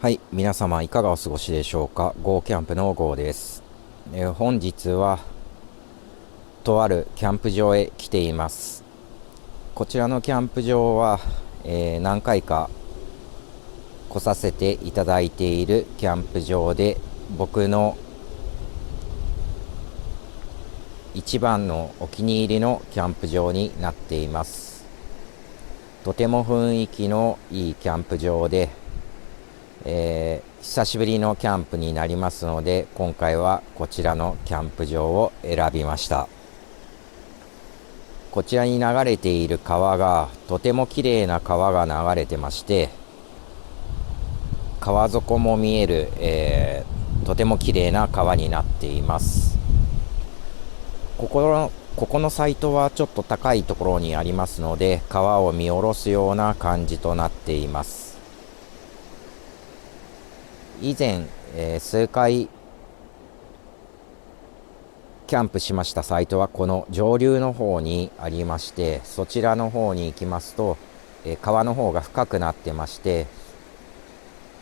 はい、皆様いかがお過ごしでしょうか。ゴーキャンプのゴーです。本日はとあるキャンプ場へ来ています。こちらのキャンプ場は、何回か来させていただいているキャンプ場で、僕の一番のお気に入りのキャンプ場になっています。とても雰囲気のいいキャンプ場で、久しぶりのキャンプになりますので、今回はこちらのキャンプ場を選びました。こちらに流れている川がとても綺麗な川が流れてまして、川底も見える、とても綺麗な川になっています。ここのサイトはちょっと高いところにありますので、川を見下ろすような感じとなっています。以前、数回キャンプしましたサイトはこの上流の方にありまして、そちらの方に行きますと、川の方が深くなってまして、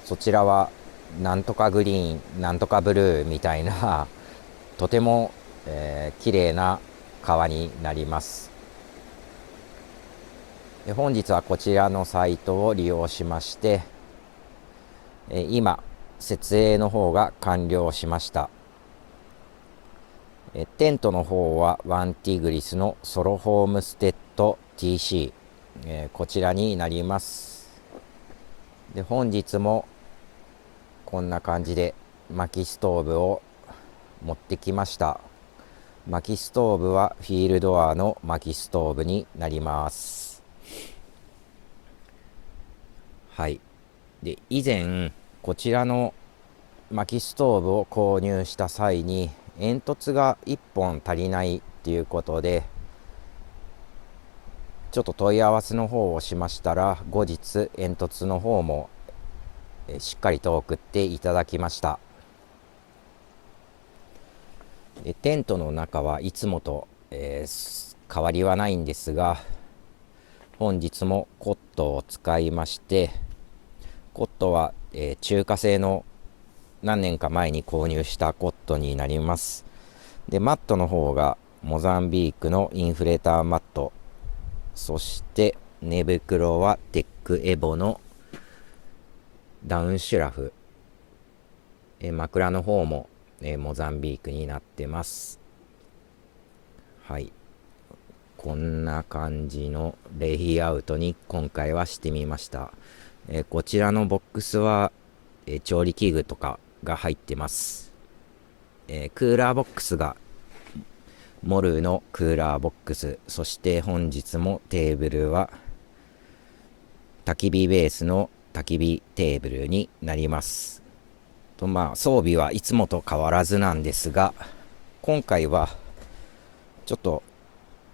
そちらはなんとかグリーンなんとかブルーみたいなとても、綺麗な川になります。本日はこちらのサイトを利用しまして、今設営の方が完了しました。テントの方はワンティグリスのソロホームステッド TC、こちらになります。で、本日もこんな感じで薪ストーブを持ってきました。薪ストーブはフィールドアの薪ストーブになります。はい。で、以前こちらの薪ストーブを購入した際に、煙突が1本足りないっていうことで、ちょっと問い合わせの方をしましたら、後日煙突の方もしっかりと送っていただきました。テントの中はいつもと、変わりはないんですが、本日もコットを使いまして、コットは、中華製の何年か前に購入したコットになります。で、マットの方がモザンビークのインフレーターマット、そして寝袋はテックエボのダウンシュラフ、枕の方も、モザンビークになってます。はい、こんな感じのレイアウトに今回はしてみました。こちらのボックスは、調理器具とかが入ってます。クーラーボックスがモルのクーラーボックス、そして本日もテーブルは焚き火ベースの焚き火テーブルになります。装備はいつもと変わらずなんですが、今回はちょっと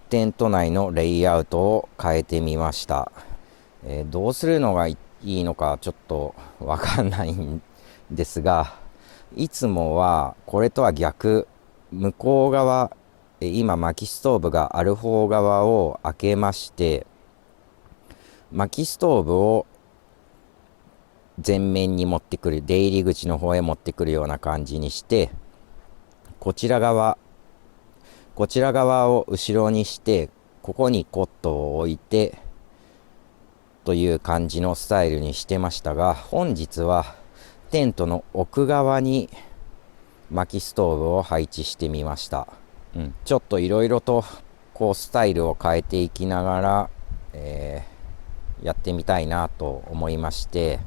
テント内のレイアウトを変えてみました。どうするのがいいのかちょっとわかんないんですが、いつもはこれとは逆、向こう側、今薪ストーブがある方側を開けまして、薪ストーブを前面に持ってくる、出入り口の方へ持ってくるような感じにして、こちら側を後ろにして、ここにコットを置いてという感じのスタイルにしてましたが、本日はテントの奥側に薪ストーブを配置してみました。ちょっといろいろとこうスタイルを変えていきながら、やってみたいなと思いまして、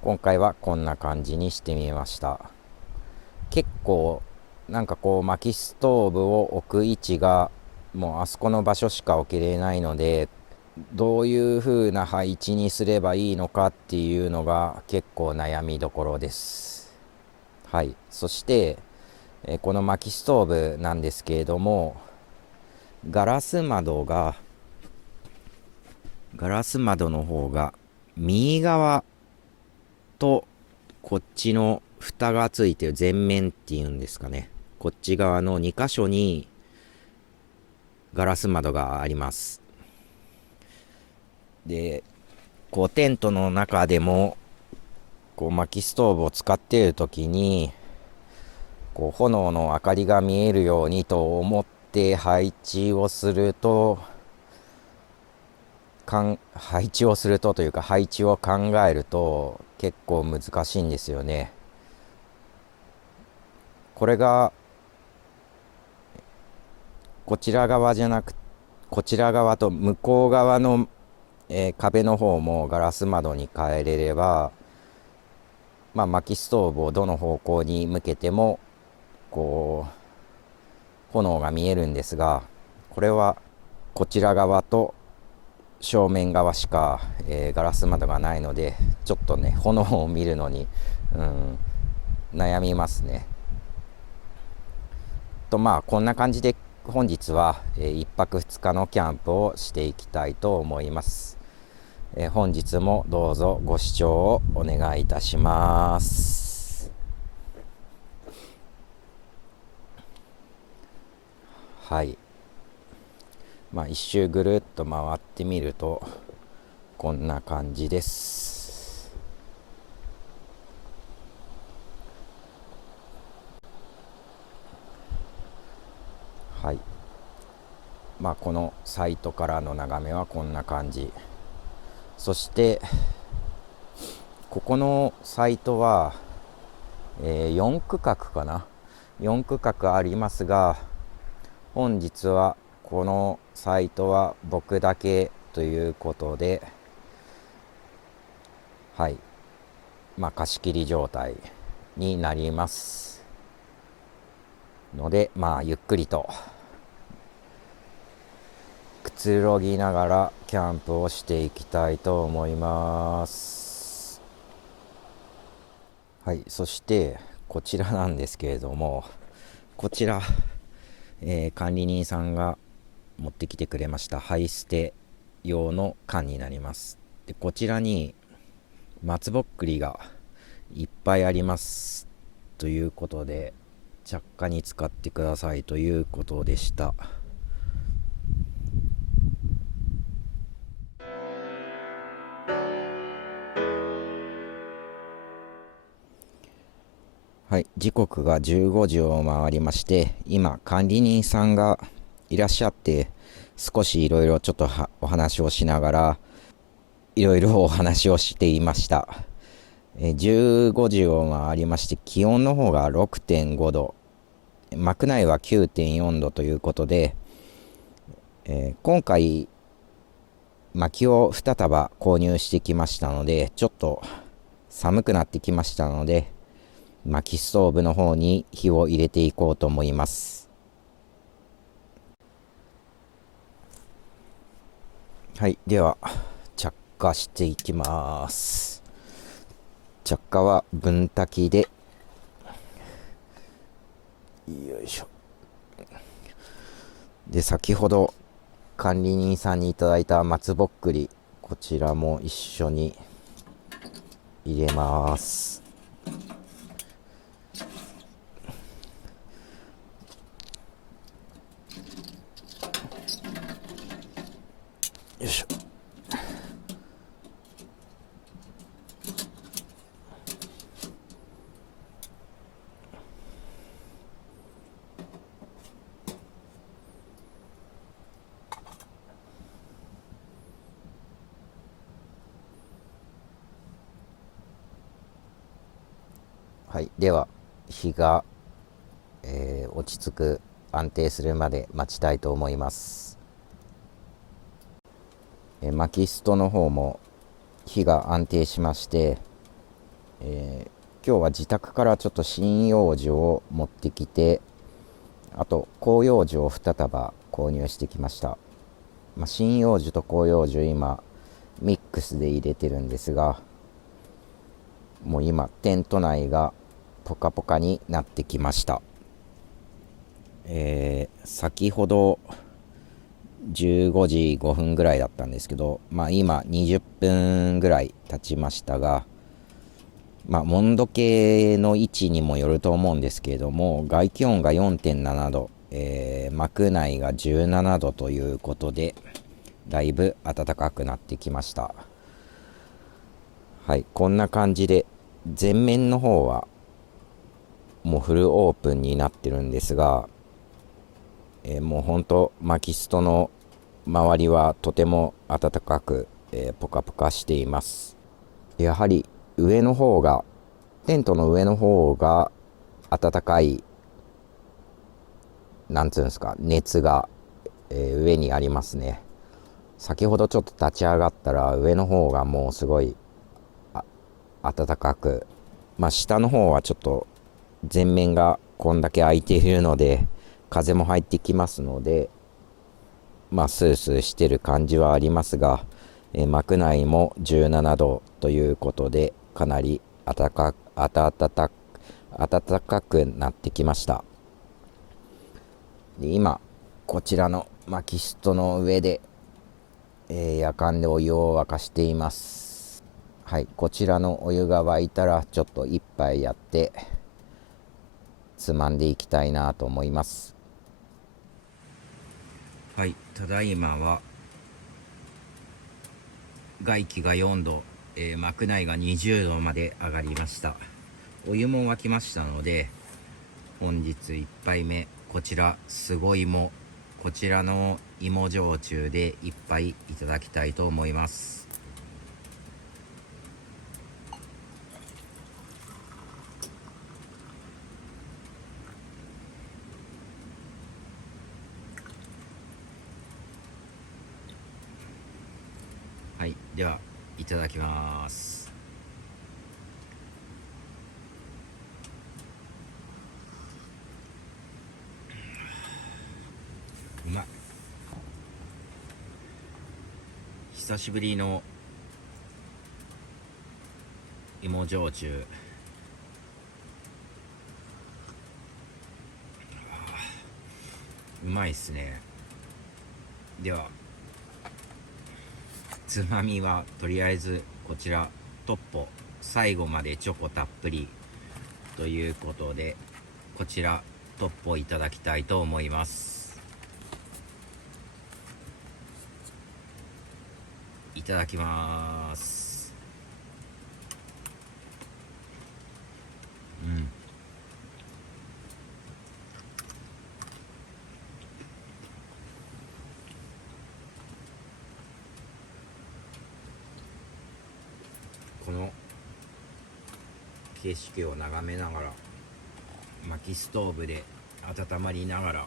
今回はこんな感じにしてみました。結構なんかこう薪ストーブを置く位置がもうあそこの場所しか置けれないので、どういう風な配置にすればいいのかっていうのが結構悩みどころです。はい、そして、この薪ストーブなんですけれども、ガラス窓の方が右側とこっちの蓋がついてる前面っていうんですかね、こっち側の2箇所にガラス窓があります。で、こうテントの中でもこう薪ストーブを使っている時に、こう炎の明かりが見えるようにと思って配置をするとというか配置を考えると結構難しいんですよね。これがこちら側じゃなく、こちら側と向こう側の、壁の方もガラス窓に変えれれば、薪ストーブをどの方向に向けてもこう炎が見えるんですが、これはこちら側と正面側しか、ガラス窓がないので、ちょっとね炎を見るのに、悩みますね。こんな感じで本日は、1泊2日のキャンプをしていきたいと思います。本日もどうぞご視聴をお願いいたします。はい、一周ぐるっと回ってみるとこんな感じです。はい、このサイトからの眺めはこんな感じ。そしてここのサイトは、4区画かな、4区画ありますが、本日はこのサイトは僕だけということで、はい、貸し切り状態になりますので、ゆっくりとくつろぎながらキャンプをしていきたいと思います。はい、そしてこちらなんですけれども、こちら、管理人さんが持ってきてくれましたハイステ用の缶になります。でこちらに松ぼっくりがいっぱいありますということで、着火に使ってくださいということでした。はい、時刻が15時を回りまして、今管理人さんがいらっしゃって、少しいろいろちょっとお話をしながらいろいろお話をしていました。15時を回りまして、気温の方が 6.5 度、幕内は 9.4 度ということで、今回薪を2束購入してきましたので、ちょっと寒くなってきましたので、薪ストーブの方に火を入れていこうと思います。はい、では着火していきます。着火は分炊きで、よいしょ。で、先ほど管理人さんにいただいた松ぼっくり、こちらも一緒に入れます。よいしょ。はい、では火が、落ち着く、安定するまで待ちたいと思います。薪ストの方も火が安定しまして、今日は自宅からちょっと針葉樹を持ってきて、あと広葉樹を2束購入してきました。針葉樹と広葉樹今ミックスで入れてるんですが、もう今テント内がポカポカになってきました。先ほど15時5分ぐらいだったんですけど、今20分ぐらい経ちましたが、温度計の位置にもよると思うんですけれども、外気温が 4.7 度、幕内が17度ということで、だいぶ暖かくなってきました。はい、こんな感じで前面の方はもうフルオープンになってるんですが、もうほんと薪ストの周りはとても暖かく、ポカポカしています。やはり上の方が、テントの上の方が暖かい、なんつうんですか、熱が、上にありますね。先ほどちょっと立ち上がったら上の方がもうすごい暖かく、下の方はちょっと前面がこんだけ開いているので風も入ってきますので、スースーしてる感じはありますが、幕内も17度ということでかなり暖かくなってきました。で今こちらの薪ストの上で、やかんでお湯を沸かしています。はい、こちらのお湯が沸いたらちょっと一杯やってつまんでいきたいなと思います。はい、ただいまは外気が4度、幕内が20度まで上がりました。お湯も沸きましたので、本日1杯目、こちらすごいも、こちらの芋焼酎で1杯いただきたいと思います。はい、ではいただきます。うまい。久しぶりの芋焼酎。まいっすね。ではつまみはとりあえずこちらトッポ、最後までチョコたっぷりということで、こちらトッポいただきたいと思います。いただきます。この景色を眺めながら、薪ストーブで温まりながら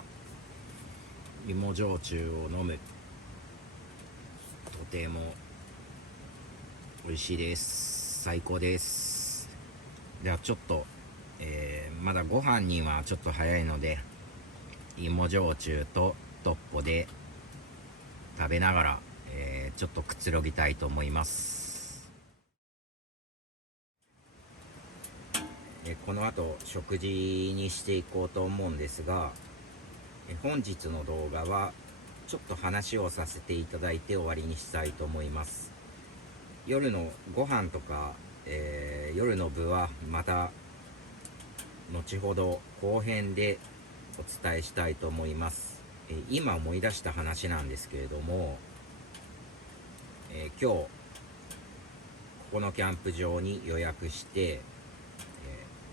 芋焼酎を飲む、とても美味しいです。最高です。ではちょっと、まだご飯にはちょっと早いので、芋焼酎とトッポで食べながら、ちょっとくつろぎたいと思います。この後食事にしていこうと思うんですが、本日の動画はちょっと話をさせていただいて終わりにしたいと思います。夜のご飯とか、夜の部はまた後ほど後編でお伝えしたいと思います。今思い出した話なんですけれども、今日ここのキャンプ場に予約して、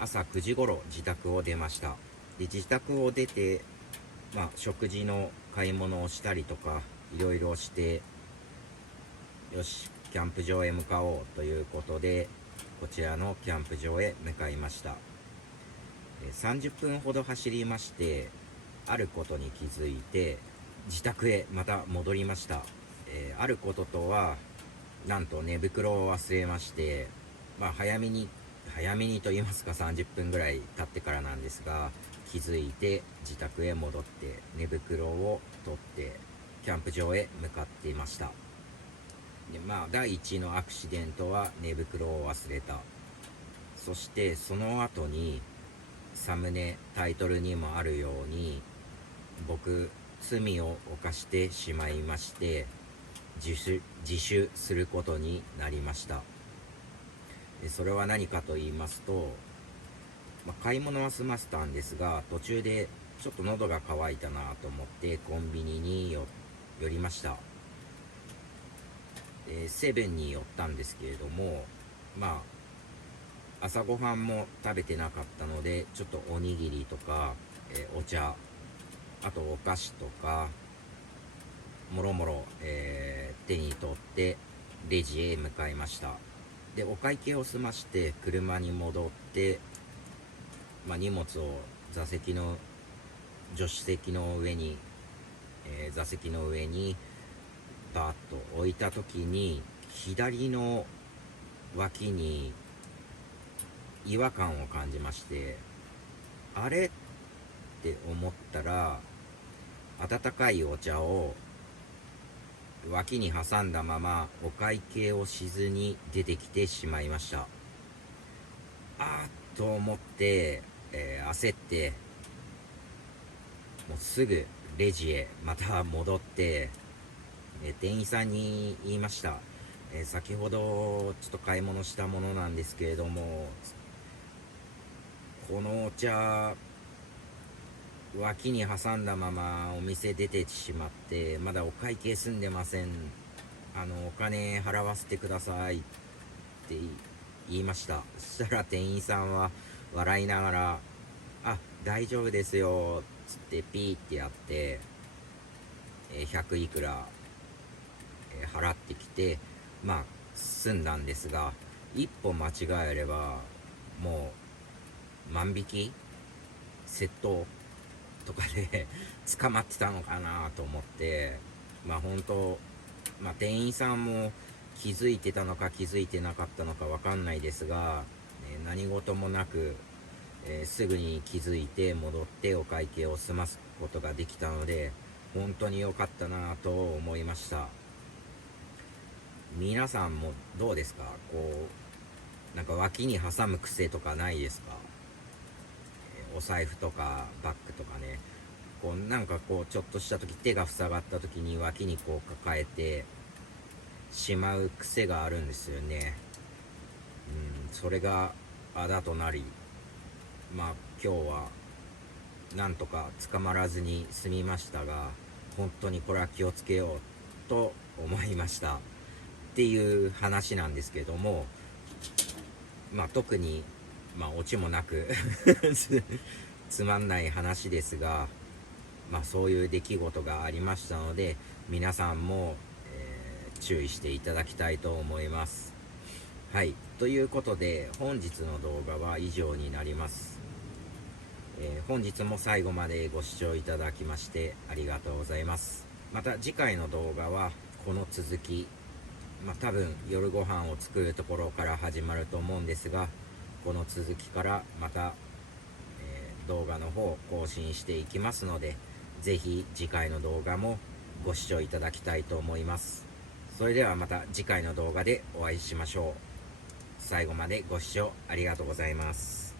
朝9時頃自宅を出ました。で自宅を出て、食事の買い物をしたりとかいろいろして、よしキャンプ場へ向かおうということで、こちらのキャンプ場へ向かいました。30分ほど走りまして、あることに気づいて自宅へまた戻りました。あることとは、なんと寝袋を忘れまして、早めにと言いますか、30分ぐらい経ってからなんですが、気づいて自宅へ戻って寝袋を取ってキャンプ場へ向かっていました。で第一のアクシデントは寝袋を忘れた。そしてその後にサムネタイトルにもあるように、僕罪を犯してしまいまして、自首することになりました。でそれは何かと言いますと、買い物は済ませたんですが、途中でちょっと喉が渇いたなと思ってコンビニに寄りました。セブンに寄ったんですけれども、朝ごはんも食べてなかったので、ちょっとおにぎりとか、お茶、あとお菓子とかもろもろ、手に取ってレジへ向かいました。でお会計を済まして車に戻って、荷物を助手席の上に、座席の上にバーッと置いた時に、左の脇に違和感を感じまして、あれって思ったら、温かいお茶を脇に挟んだままお会計をしずに出てきてしまいました。と思って、焦ってもうすぐレジへまた戻って、店員さんに言いました。先ほどちょっと買い物したものなんですけれども、このお茶脇に挟んだままお店出てしまって、まだお会計済んでません。お金払わせてくださいって言いました。そしたら店員さんは笑いながら、大丈夫ですよつってピーってやって、100いくら、払ってきて、済んだんですが、一歩間違えればもう万引き窃盗とかで捕まってたのかなと思って、本当、店員さんも気づいてたのか気づいてなかったのかわかんないですが、何事もなく、すぐに気づいて戻ってお会計を済ますことができたので、本当に良かったなと思いました。皆さんもどうですか？なんか脇に挟む癖とかないですか？お財布とかバッグとかね。こうなんかこうちょっとした時、手が塞がった時に脇にこう抱えてしまう癖があるんですよね。それがあだとなり、まあ今日はなんとか捕まらずに済みましたが、本当にこれは気をつけようと思いましたっていう話なんですけども、まあ特にオチもなくつまんない話ですが、そういう出来事がありましたので、皆さんも、注意していただきたいと思います。はい、ということで本日の動画は以上になります。本日も最後までご視聴いただきましてありがとうございます。また次回の動画はこの続き、多分夜ご飯を作るところから始まると思うんですが、この続きからまた、動画の方更新していきますので、ぜひ次回の動画もご視聴いただきたいと思います。それではまた次回の動画でお会いしましょう。最後までご視聴ありがとうございます。